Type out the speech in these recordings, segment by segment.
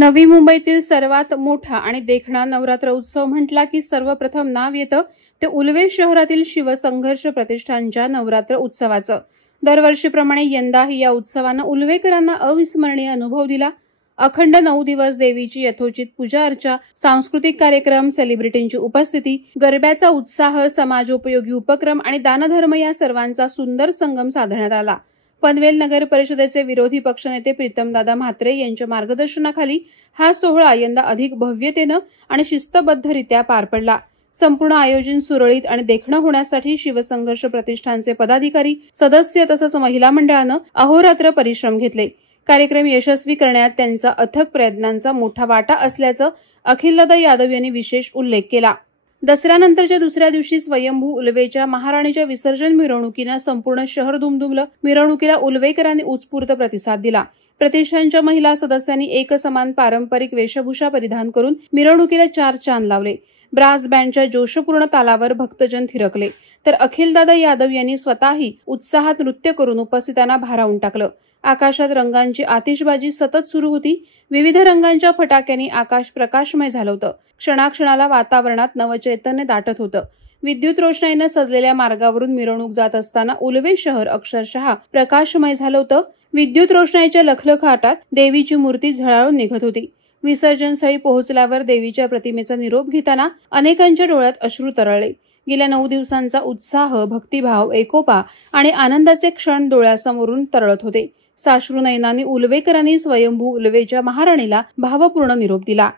नवी मुंबईतील सर्वात मोठा आणि देखणा नवरात्र उत्सव म्हटला की सर्वप्रथम नाव येतं ते उल्वे शहरातील शिवसंघर्ष प्रतिष्ठानच्या नवरात्र उत्सवाचं। दरवर्षीप्रमाणे यंदाही या उत्सवानं उल्वेकरांना अविस्मरणीय अनुभव दिला। अखंड 9 दिवस देवीची यथोचित पूजा अर्चा, सांस्कृतिक कार्यक्रम, सेलिब्रिटींची उपस्थिती, गरब्याचा उत्साह, समाजोपयोगी उपक्रम आणि दानधर्म या सर्वांचा सुंदर संगम साधण्यात आला। पनवेल नगर परिषदेचे विरोधी पक्षनेते प्रीतमदादा म्हात्रे यांच्या मार्गदर्शनाखाली हा सोहळा यंदा अधिक भव्यतेनं आणि शिस्तबद्धरित्या पार पडला। संपूर्ण आयोजन सुरळीत आणि देखणं होण्यासाठी शिवसंघर्ष प्रतिष्ठानचे पदाधिकारी, सदस्य तसंच महिला मंडळानं अहोरात्र परिश्रम घेतले। कार्यक्रम यशस्वी करण्यात त्यांचा अथक प्रयत्नांचा मोठा वाटा असल्याचं अखिलदादा यादव यांनी विशेष उल्लेख केला। दसऱ्यानंतरच्या दुसऱ्या दिवशी स्वयंभू उल्वेच्या महाराणीच्या विसर्जन मिरवणुकीनं संपूर्ण शहर दुमदुमलं। मिरवणुकीला उल्वेकरांनी उत्स्फूर्त प्रतिसाद दिला। प्रतिष्ठानच्या महिला सदस्यांनी एकसमान पारंपरिक वेशभूषा परिधान करून मिरवणुकीला 4 चांद लावले। ब्रास बँडच्या जोशपूर्ण तालावर भक्तजन थिरकले, तर अखिलदादा यादव यांनी स्वतःही उत्साहात नृत्य करून उपस्थितांना भारावून टाकलं। आकाशात रंगांची आतिषबाजी सतत सुरू होती। विविध रंगांच्या फटाक्यांनी आकाश प्रकाशमय झालं होतं। क्षणाक्षणाला वातावरणात नवचैतन्य दाटत होतं। विद्युत रोषणाईनं सजलेल्या मार्गावरून मिरवणूक जात असताना उल्वे शहर अक्षरशः प्रकाशमय झालं होतं। विद्युत रोषणाईच्या लखलखाटात देवीची मूर्ती झळाळून निघत होती। विसर्जनस्थळी पोहोचल्यावर देवीच्या प्रतिमेचा निरोप घेताना अनेकांच्या डोळ्यात अश्रू तरळले। गेल्या 9 दिवसांचा उत्साह, भक्तिभाव, एकोपा आणि आनंदाचे क्षण डोळ्यासमोरून तरळत होते। साश्रू नयनांनी उल्वेकरांनी स्वयंभू उल्वेच्या महाराणीला भावपूर्ण निरोप दिला।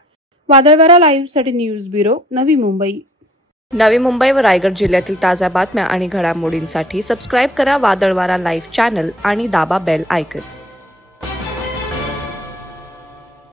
वादळवारा लाईव्हसाठी न्यूज ब्युरो, नवी मुंबई। नवी मुंबई व रायगड जिल्ह्यातील ताज्या बातम्या आणि घडामोडींसाठी सबस्क्राईब करा वादळवारा लाईव्ह चॅनल आणि दाबा बेल आयकॉन।